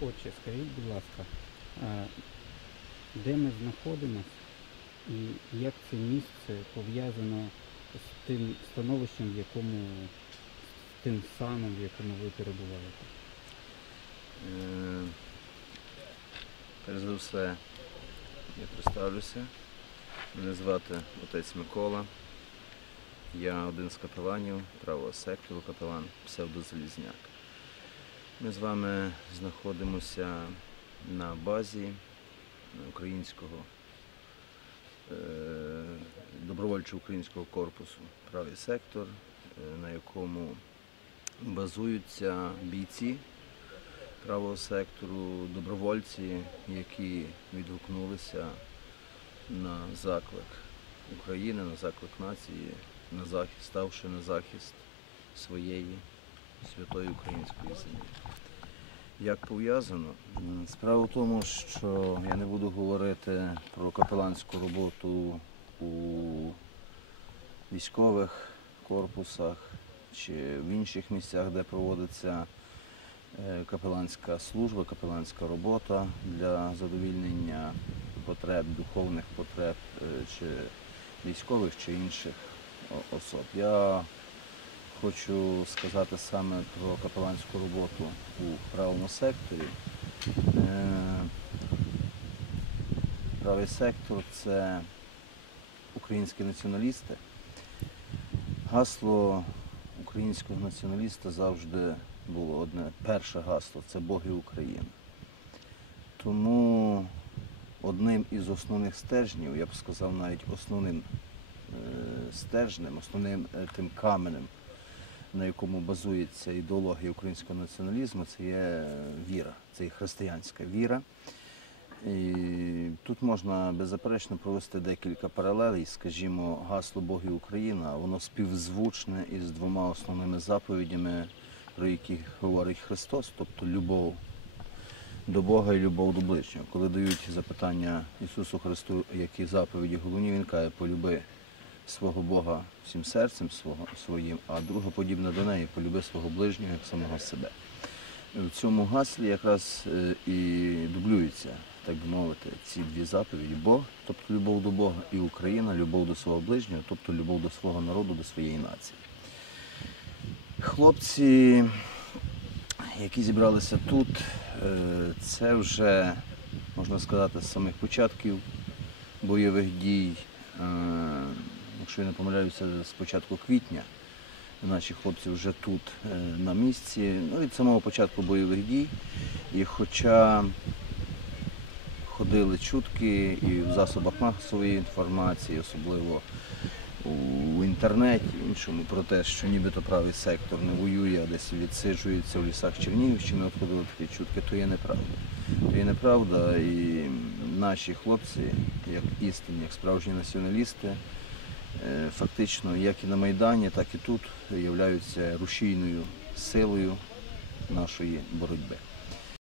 Отче, скажіть, будь ласка, де ми знаходимося і як це місце пов'язано з тим становищем, в якому з тим станом, в якому ви перебуваєте? Е, Перш за все, я представлюся. Мене звати отець Микола. Я один з капеланів правого сектору, капелан Псевдозалізняк. Ми з вами знаходимося на базі українського е, добровольчого українського корпусу. Правий сектор, е, на якому базуються бійці правого сектору, добровольці, які відгукнулися на заклик України, на заклик нації, на захист, ставши на захист своєї святої української землі. Як пов'язано? Справа в тому, що я не буду говорити про капеланську роботу у військових корпусах чи в інших місцях, де проводиться е, капеланська служба, капеланська робота для задовільнення потреб, духовних потреб е, чи військових чи інших особ. Я хочу сказати саме про капеланську роботу у правому секторі. Е, Правий сектор це українські націоналісти. Гасло українського націоналіста завжди було одне перше гасло це Бог і Україна. Тому одним із основних стержнів, я б сказав, навіть основним е, стержнем, основним е, тим каменем, на якому базується ідеологія українського націоналізму, це є віра, це є християнська віра. І тут можна беззаперечно провести декілька паралелей. Скажімо, гасло Бог і Україна, воно співзвучне із двома основними заповідями, про які говорить Христос, тобто любов до Бога і любов до ближнього. Коли дають запитання Ісусу Христу, які заповіді головні, Він каже, полюби свого Бога всім серцем свого, своїм, а друге подібне до неї, полюби свого ближнього як самого себе. В цьому гаслі якраз е, і дублюються, так би мовити, ці дві заповіді Бог, тобто любов до Бога, і Україна, любов до свого ближнього, тобто любов до свого народу, до своєї нації. Хлопці, які зібралися тут, е, це вже, можна сказати, з самих початків бойових дій. Якщо я не помиляюся, з початку квітня наші хлопці вже тут е, на місці, ну від самого початку бойових дій. І хоча ходили чутки і в засобах масової інформації, особливо у інтернеті, іншому, про те, що нібито правий сектор не воює, а десь відсиджується в лісах Чернігівщини, от ходили такі чутки, то є неправда. То є неправда, і наші хлопці, як істинні, як справжні націоналісти, фактично, як і на Майдані, так і тут являються рушійною силою нашої боротьби.